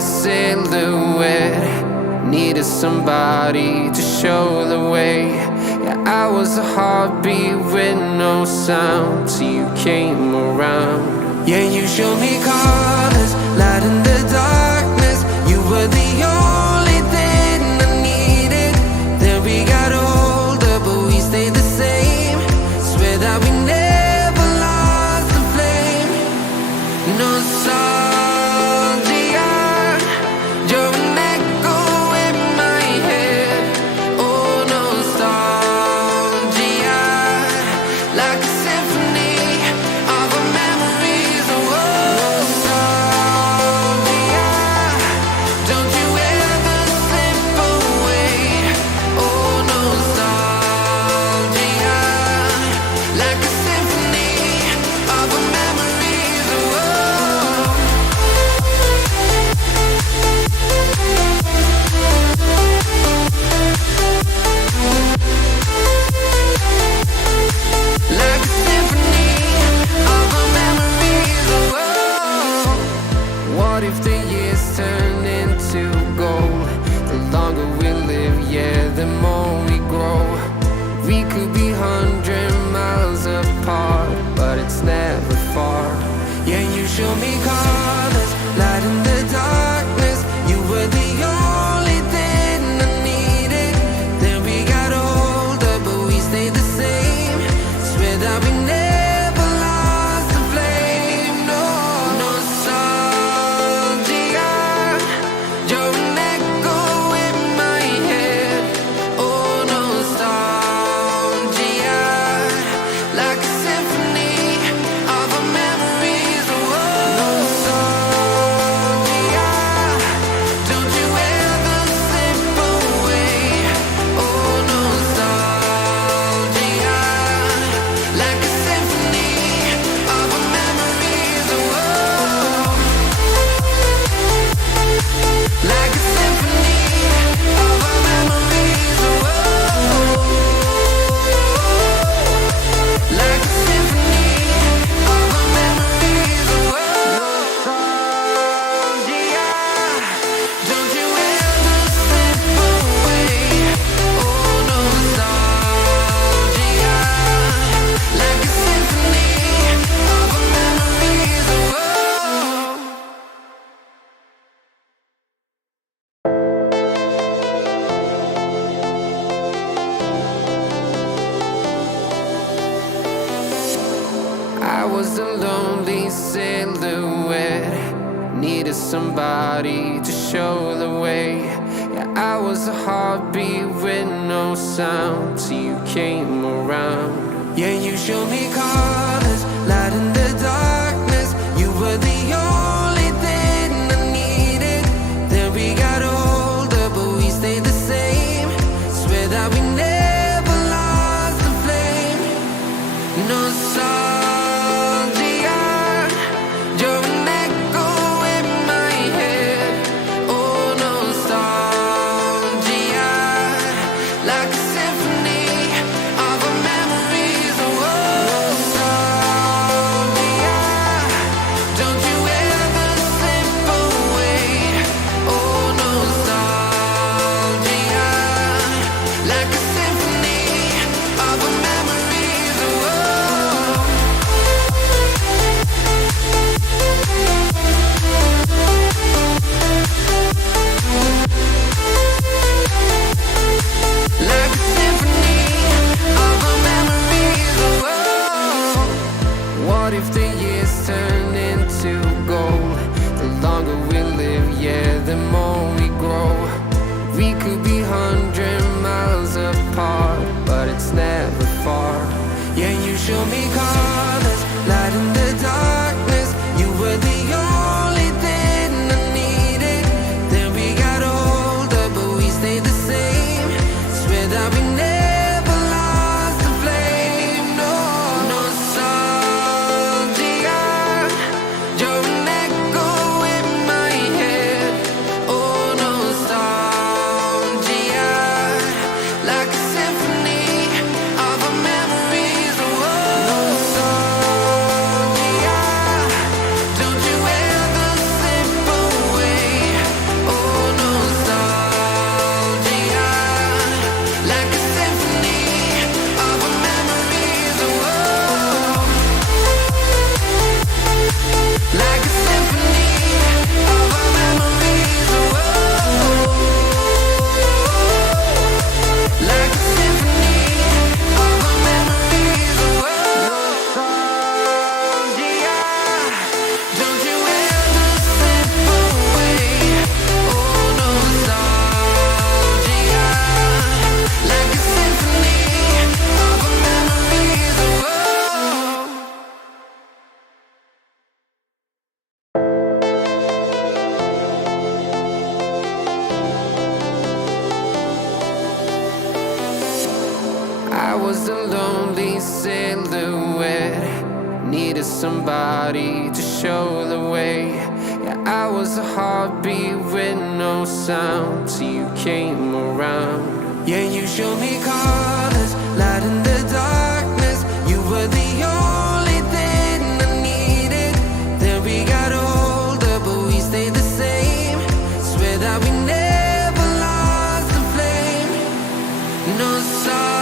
silhouette. Needed somebody to show the way. Yeah, I was a heartbeat with no sound till you came around. Yeah, you showed me colors, light in the darkness. You were the only thing I needed. Then we got older, but we stayed the same. Swear that we never lost the flame. Nostalgia, you're an echo in my head. Oh, nostalgia, like a symphony of our memories. Oh, nostalgia, don't you ever slip away. Oh, nostalgia, like a symphony of our memories. Oh, like a symphony of our memories. Oh, what if the years turn into gold? The longer we live, yeah, the more we grow. We could be 100 miles apart, but it's never far. Yeah, you show me colors, light in the darkness. You were the only thing I needed. Then we got older, but we stayed the same. Swear that we never lost the flame. No, nostalgia, you're an echo in my head. Oh, nostalgia, like a symphony of our memories. Oh, nostalgia, don't you ever slip away. Oh, nostalgia, like a symphony of our memories. Oh, like a symphony of our memories. Oh, like a symphony of our memories. Oh, nostalgia, don't you ever slip away. Oh, nostalgia, like a symphony of our memories. Oh, I was a lonely silhouette. Needed somebody to show the way. Yeah, I was a heartbeat with no sound till you came around. Yeah, you showed me colors, light in the darkness. You were the only thing I needed. Then we got older, but we stayed the same. Swear that we never lost the flame. Nostalgia, you're an echo in my head. Oh, nostalgia, like a symphony of our memories. Oh, nostalgia, don't you ever slip away. Oh, nostalgia, like a symphony of our memories. Oh, like a symphony of our memories. Oh, what if the years turn into gold? The longer we live, yeah, the more we grow. We could be 100 miles apart, but it's never far. Yeah, you show me colors, light in the darkness. You were the only thing I needed. Then we got older, but we stayed the same. Swear that we never lost the flame. No, nostalgia, you're an echo in my head. Oh, nostalgia, like a symphony of our memories. Oh, I was a lonely silhouette, needed somebody to show the way. Yeah, I was a heartbeat with no sound till you came around. Yeah, you showed me colors, light in the darkness. You were the only thing I needed. Then we got older, but we stayed the same. Swear that we never lost the flame. No sorry.